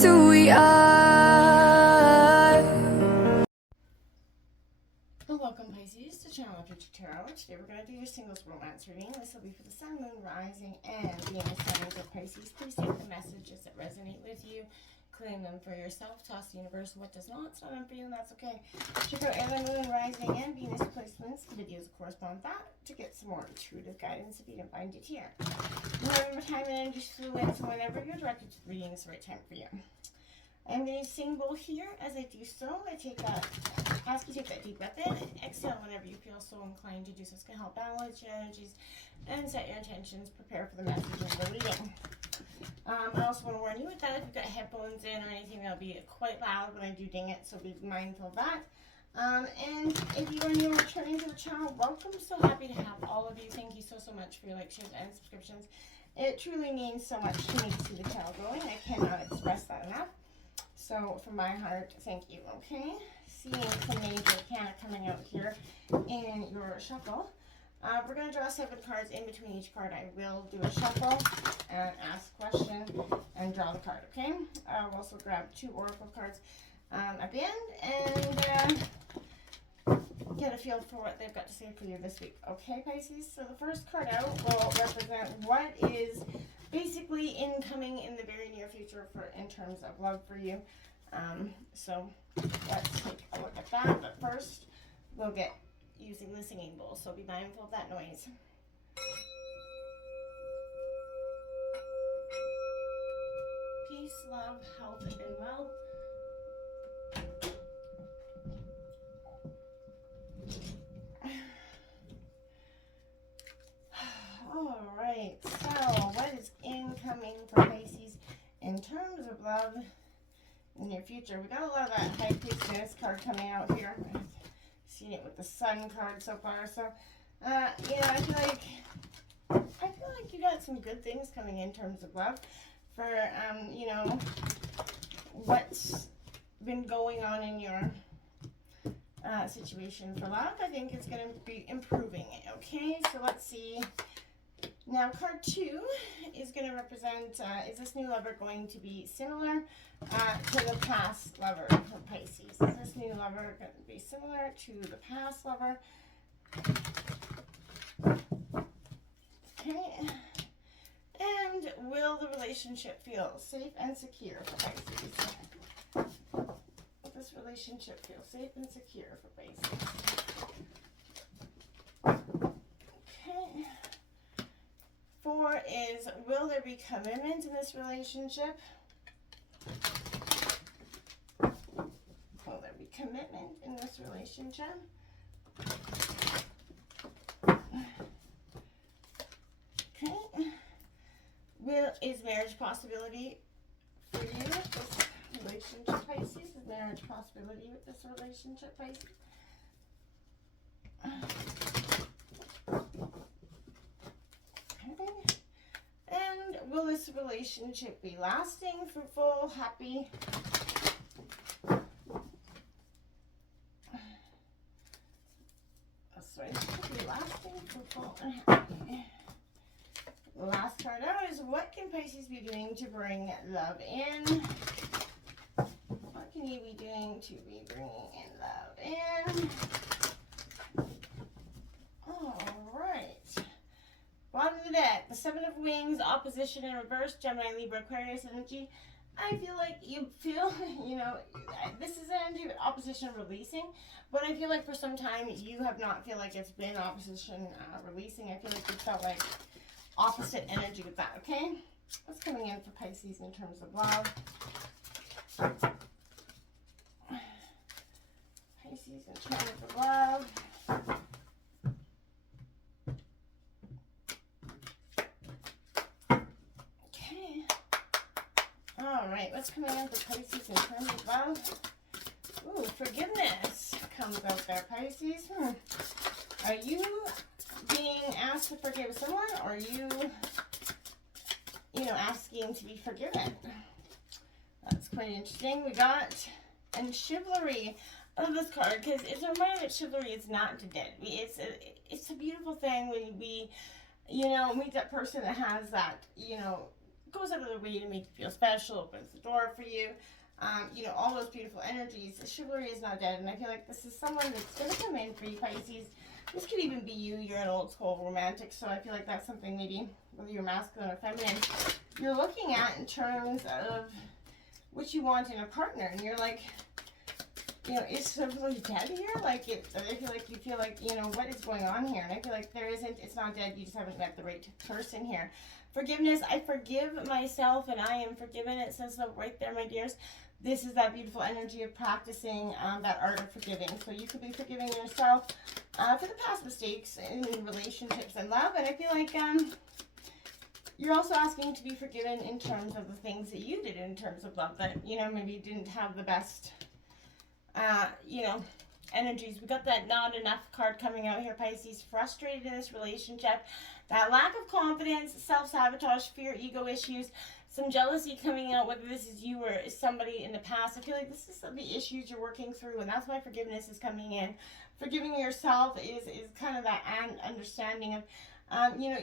just who we are. Welcome Pisces to Channel Future Tarot. Today we're going to do your singles romance reading. This will be for the Sun, Moon, Rising, and Venus signs of Pisces. Please take the messages that resonate with you, claim them for yourself, toss the universe what does not. It's not meant for you, and that's okay. Check out every Moon, Rising, and Venus placements, the videos that correspond with that, to get some more intuitive guidance if you didn't find it here. Remember, time and energy flew in, so whenever you're directed to the reading, it's the right time for you. I'm going to sing bowl here. As I do so, ask you to take that deep breath in and exhale whenever you feel so inclined to do so. It's going to help balance your energies and set your intentions. Prepare for the message of the reading. I also want to warn you with that if you've got headphones in or anything, that'll be quite loud when I do ding it, so be mindful of that. And if you are new or returning to the channel, welcome. So happy to have all of you. Thank you so much for your likes, shares, and subscriptions. It truly means so much to me to see the channel growing. I cannot express that enough. So from my heart, thank you, okay? Seeing some major arcana coming out here in your shuffle. We're going to draw 7 cards. In between each card, I will do a shuffle and ask a question and draw the card, okay? I'll also grab 2 oracle cards at the end and get a feel for what they've got to say for you this week, okay, Pisces? So the first card out will represent what is basically incoming in the very near future in terms of love for you. So let's take a look at that. But first, we'll get using the singing bowl. So be mindful of that noise. Peace, love, health, and wealth. All right, so what is incoming for Pisces in terms of love in the near future? We got a lot of that High Priestess card coming out here. I've seen it with the Sun card so far. So, I feel like you got some good things coming in terms of love for, what's been going on in your situation for love. I think it's going to be improving it, okay? So let's see. Now, card 2 is going to represent, is this new lover going to be similar to the past lover for Pisces? Is this new lover going to be similar to the past lover? Okay. And will the relationship feel safe and secure for Pisces? Will this relationship feel safe and secure for Pisces? Okay. 4 is, will there be commitment in this relationship? Will there be commitment in this relationship? Okay. Is marriage a possibility for you with this relationship, Pisces? Is marriage a possibility with this relationship, Pisces? And will this relationship be lasting, fruitful, happy? Sorry, this could be lasting, fruitful, and happy. The last card out is, what can Pisces be doing to bring love in? What can you be doing to be bringing in love in? All right. Bottom of the deck, the 7 of Wings, opposition in reverse, Gemini, Libra, Aquarius energy. I feel like you feel, this is an energy of opposition releasing, but I feel like for some time you have not feel like it's been opposition releasing. I feel like you felt like opposite energy with that, okay? What's coming in for Pisces in terms of love? Pisces in terms of love. Alright, what's coming in for Pisces in terms of love? Ooh, forgiveness comes out there, Pisces. Are you being asked to forgive someone, or are you, asking to be forgiven? That's quite interesting. We got, and chivalry. I love this card because it's a reminder that chivalry is not dead. It's a beautiful thing when we, meet that person that has that, goes out of their way to make you feel special, opens the door for you. You know, all those beautiful energies. Chivalry is not dead, and I feel like this is someone that's going to come in for you, Pisces. This could even be you. You're an old school romantic, so I feel like that's something maybe, whether you're masculine or feminine, you're looking at in terms of what you want in a partner, and you're like, you know, is chivalry dead here? Like, I feel like, you know, what is going on here? And I feel like there isn't, it's not dead, you just haven't met the right person here. Forgiveness, I forgive myself and I am forgiven. It says so right there, my dears. This is that beautiful energy of practicing that art of forgiving. So you could be forgiving yourself for the past mistakes in relationships and love. And I feel like you're also asking to be forgiven in terms of the things that you did in terms of love that, you know, maybe you didn't have the best, you know, energies. We got that not enough card coming out here, Pisces. Frustrated in this relationship. That lack of confidence, self-sabotage, fear, ego issues. Some jealousy coming out, whether this is you or somebody in the past. I feel like this is the issues you're working through, and that's why forgiveness is coming in. Forgiving yourself is kind of that understanding of, you know,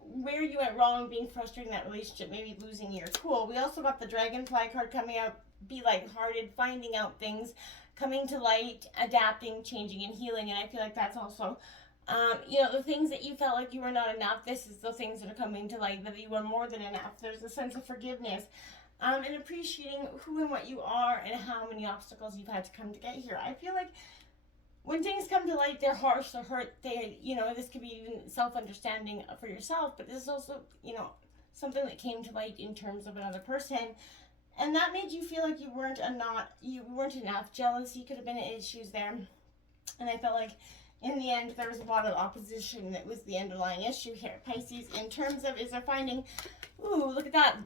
where you went wrong, being frustrated in that relationship, maybe losing your cool. We also got the dragonfly card coming out. Be lighthearted, finding out things, coming to light, adapting, changing, and healing. And I feel like that's also, you know, the things that you felt like you were not enough, this is the things that are coming to light, that you are more than enough. There's a sense of forgiveness and appreciating who and what you are and how many obstacles you've had to come to get here. I feel like when things come to light, they're harsh, they're hurt, they, you know, this could be even self-understanding for yourself, but this is also, you know, something that came to light in terms of another person. And that made you feel like you weren't enough. Jealousy could have been issues there. And I felt like in the end, there was a lot of opposition that was the underlying issue here. Pisces, in terms of, is there finding, ooh, look at that.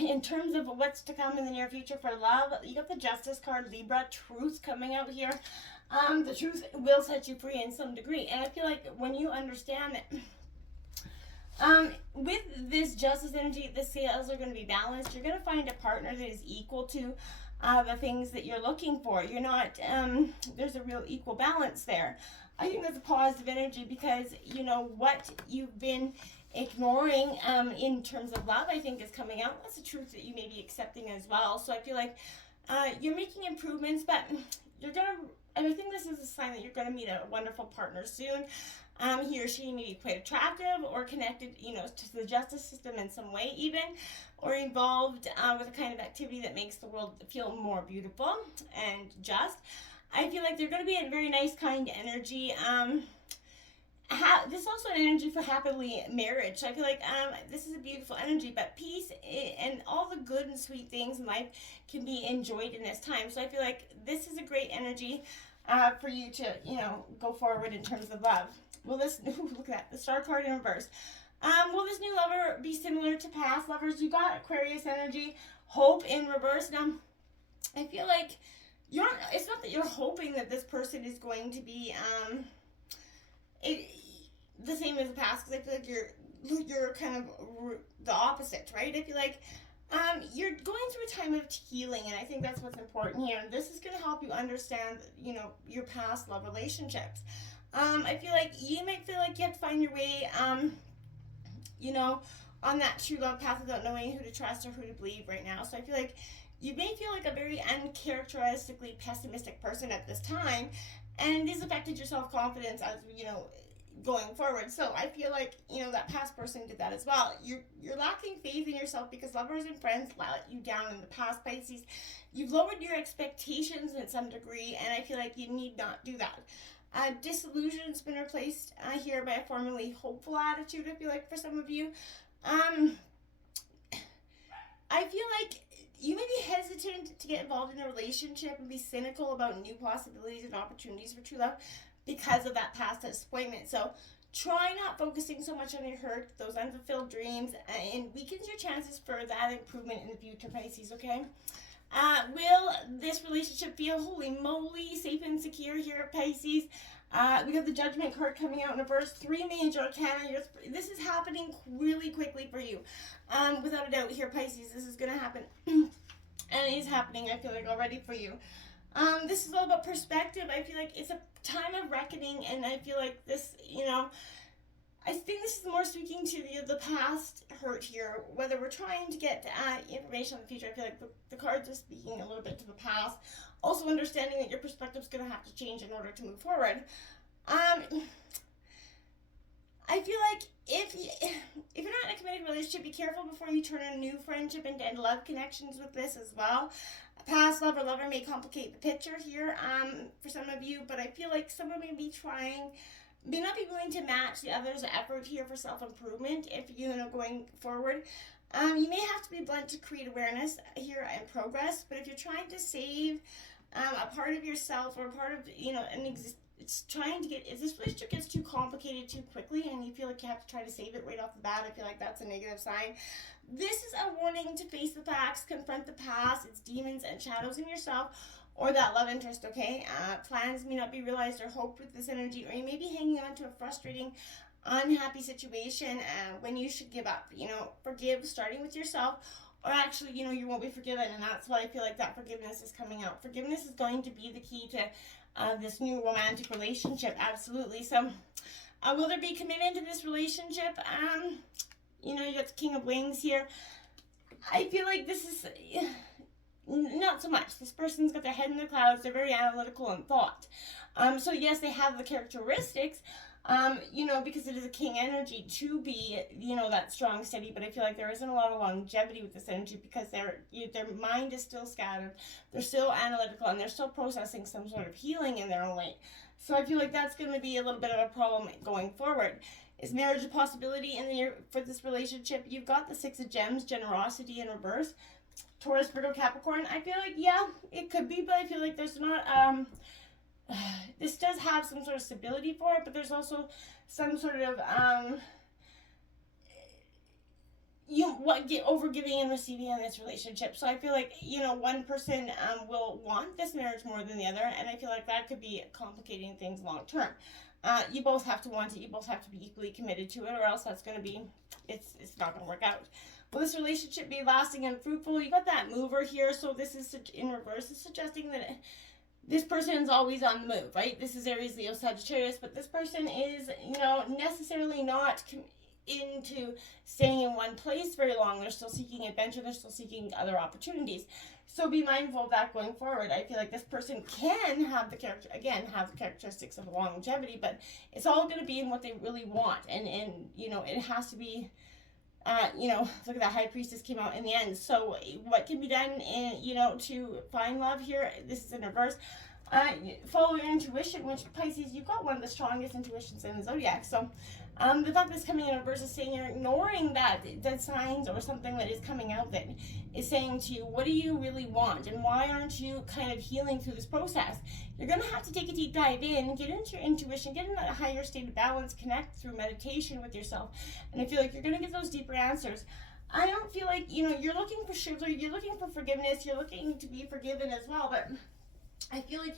In terms of what's to come in the near future for love, you got the Justice card, Libra, truth coming out here. The truth will set you free in some degree. And I feel like when you understand that, with this justice energy, the scales are going to be balanced. You're going to find a partner that is equal to the things that you're looking for. You're not, there's a real equal balance there. I think that's a positive energy because, you know, what you've been ignoring in terms of love, I think, is coming out. That's the truth that you may be accepting as well. So I feel like you're making improvements, but you're going to, and I think this is a sign that you're going to meet a wonderful partner soon. He or she may be quite attractive or connected, you know, to the justice system in some way even, or involved with a kind of activity that makes the world feel more beautiful and just. I feel like they're going to be a very nice, kind energy. This is also an energy for happily marriage. So I feel like this is a beautiful energy, but peace and all the good and sweet things in life can be enjoyed in this time. So I feel like this is a great energy for you to, you know, go forward in terms of love. Will this, look at that, the Star card in reverse. Will this new lover be similar to past lovers? You got Aquarius energy, hope in reverse. Now, I feel like it's not that you're hoping that this person is going to be the same as the past, because I feel like you're kind of the opposite, right? I feel like you're going through a time of healing, and I think that's what's important here. This is going to help you understand, you know, your past love relationships. I feel like you might feel like you have to find your way, you know, on that true love path without knowing who to trust or who to believe right now. So I feel like you may feel like a very uncharacteristically pessimistic person at this time, and this affected your self-confidence as, you know, going forward. So I feel like, you know, that past person did that as well. You're lacking faith in yourself because lovers and friends let you down in the past, Pisces. You've lowered your expectations in some degree, and I feel like you need not do that. Disillusion's been replaced here by a formerly hopeful attitude, I feel like, for some of you. I feel like you may be hesitant to get involved in a relationship and be cynical about new possibilities and opportunities for true love because of that past disappointment. So try not focusing so much on your hurt, those unfulfilled dreams, and weakens your chances for that improvement in the future, Pisces, okay? Will this relationship feel, holy moly, safe and secure here at Pisces? We have the Judgment card coming out in reverse, 3 major arcana. This is happening really quickly for you. Without a doubt here, Pisces, this is going to happen. And it is happening, I feel like, already for you. This is all about perspective. I feel like it's a time of reckoning, and I feel like this, you know, I think this is more speaking to the past hurt here, whether we're trying to get information on the future. I feel like the cards are speaking a little bit to the past. Also understanding that your perspective is going to have to change in order to move forward. I feel like if you're not in a committed relationship, be careful before you turn a new friendship into love connections with this as well. A past lover may complicate the picture here for some of you, but I feel like someone may not be willing to match the other's effort here for self-improvement if going forward. You may have to be blunt to create awareness here and progress, but if you're trying to save a part of yourself or a part of it's trying to get, if this relationship gets too complicated too quickly and you feel like you have to try to save it right off the bat, I feel like that's a negative sign. This is a warning to face the facts, confront the past, its demons and shadows in yourself, or that love interest, okay? Plans may not be realized or hoped with this energy, or you may be hanging on to a frustrating, unhappy situation when you should give up. Forgive, starting with yourself, or actually, you won't be forgiven, and that's why I feel like that forgiveness is coming out. Forgiveness is going to be the key to this new romantic relationship, absolutely. So, will there be commitment to this relationship? You got the King of Wings here. I feel like this is not so much. This person's got their head in the clouds. They're very analytical in thought. So yes, they have the characteristics, because it is a king energy to be, that strong, steady, but I feel like there isn't a lot of longevity with this energy because their mind is still scattered, they're still analytical, and they're still processing some sort of healing in their own way. So I feel like that's going to be a little bit of a problem going forward. Is marriage a possibility for this relationship? You've got the Six of Gems, generosity in reverse. Taurus, Virgo, Capricorn. I feel like, yeah, it could be, but I feel like there's not, this does have some sort of stability for it, but there's also some sort of, overgiving and receiving in this relationship. So I feel like, one person will want this marriage more than the other, and I feel like that could be complicating things long term. You both have to want it, you both have to be equally committed to it, or else that's going to be, it's not going to work out. Will this relationship be lasting and fruitful? You got that mover here, so this is in reverse. It's suggesting that this person is always on the move, right? This is Aries, Leo, Sagittarius, but this person is, necessarily not into staying in one place very long. They're still seeking adventure. They're still seeking other opportunities. So be mindful of that going forward. I feel like this person can have the characteristics of longevity, but it's all going to be in what they really want. And it has to be, look at that High Priestess came out in the end. So what can be done to find love here? This is in reverse. Follow your intuition, which Pisces, you've got one of the strongest intuitions in the zodiac. So the fact that it's coming in reverse is saying you're ignoring that signs or something that is coming out that is saying to you, what do you really want? And why aren't you kind of healing through this process? You're going to have to take a deep dive in, get into your intuition, get in that higher state of balance, connect through meditation with yourself. And I feel like you're going to get those deeper answers. I don't feel like, you're looking for chivalry, you're looking for forgiveness, you're looking to be forgiven as well, but I feel like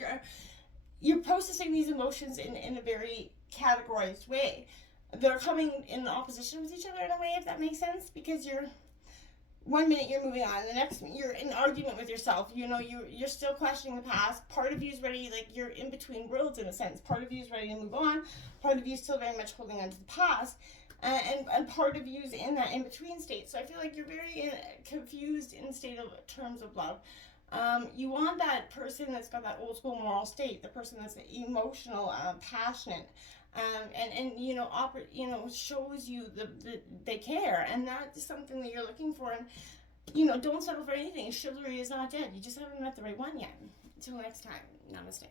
you're processing these emotions in a very categorized way. They're coming in opposition with each other in a way, if that makes sense, because one minute you're moving on, the next minute you're in argument with yourself. You're still questioning the past. Part of you is ready, like you're in between worlds in a sense. Part of you is ready to move on. Part of you is still very much holding on to the past. And part of you is in that in-between state. So I feel like you're very confused in terms of love. You want that person that's got that old school moral state, the person that's emotional, passionate, and shows you they care, and that's something that you're looking for. And don't settle for anything. Chivalry is not dead. You just haven't met the right one yet. Until next time, namaste.